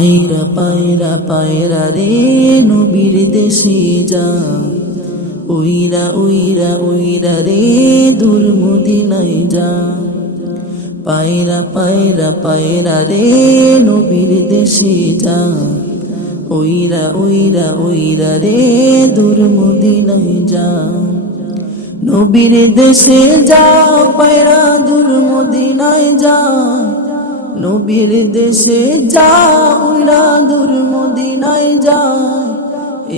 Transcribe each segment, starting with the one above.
পায়রা পায়রা পায়রা রে নবীর দেশে যা, উইরা উইরা উইরা রে দূর মদিনায় যা। পায়রা পায়রা পায়রা রে নবীর দেশে যা, উইরা উইরা উইরা রে দূর মদিনায় যা। নবীর দেশে যা পায়রা দূর মদিনায় যা, নবীর দেশে যা উইরা দূর মদিনায় যা।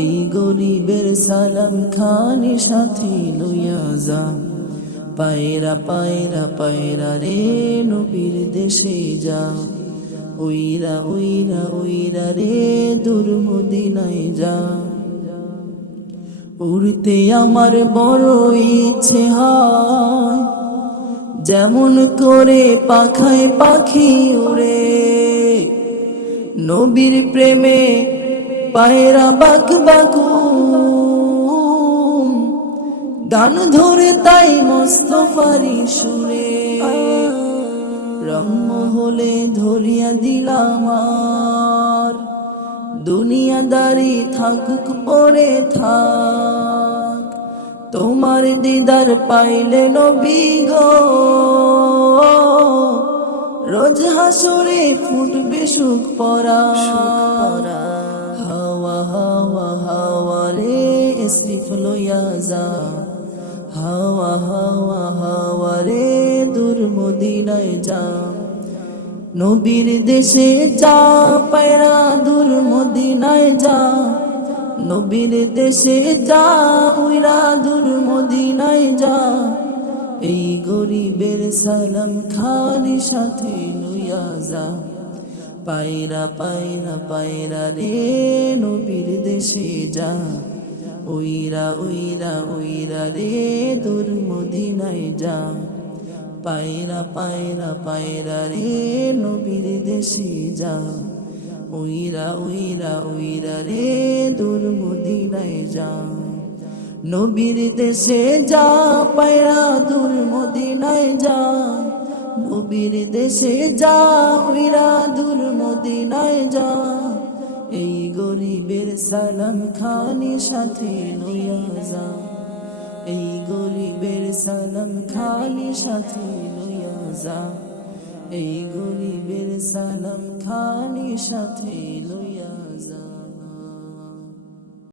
এই গরিবের সালাম খানি সাথী লইয়া যা, পায়রা পায়রা পায়রা রে নবীর দেশে যা, উইরা উইরা উইরা রে দূর মদিনায় যা। উড়তে আমার বড় ইচ্ছে হয়, যেমন করে পাখায় পাখি উড়ে। নবীর প্রেমে পায়রা বাক বাকুম, গান ধরে তাই মুস্তাফারি সুরে। রম্য হলে ধরিয়া দিলাম আর, দুনিয়াদারি থাকুক পড়ে থাক। তোমার দিদার পাইলে নবী গো, রোজ হাসরে ফুটবে সুখ পরা। হাওয়া হাওয়া হাওয়া রে ইসরিফ লইয়া যা, হাওয়া হাওয়া হাওয়া রে দূর মদিনায় যা। নবীর দেশে যা পায়রা দূর মদিনায় যা, নবীর দেশে যা উইরা দূর মদিনায় যা। এই গরিবের সালাম খালি সাথে লইয়া যা, পায়রা পায়রা পায়রা রে নবীর দেশে যা, উইরা উইরা উইরা রে দূর মদিনায় যা। পায়রা পায়রা পায়রা রে নবীর দেশে যা, উইরা উইরা উইরা রে দূর মদিনায় যা। নবীর দেশে যা পায়রা দূর মদিনায় যা, নবীর দেশে যা উইরা দূর মদিনায় যা। এই গরিবের সালাম খানি সাথে লইয়া যা, এই গরিবের সালাম খানি সাথে লইয়া যা, এই গরিবের সালাম খানি সাথে লইয়া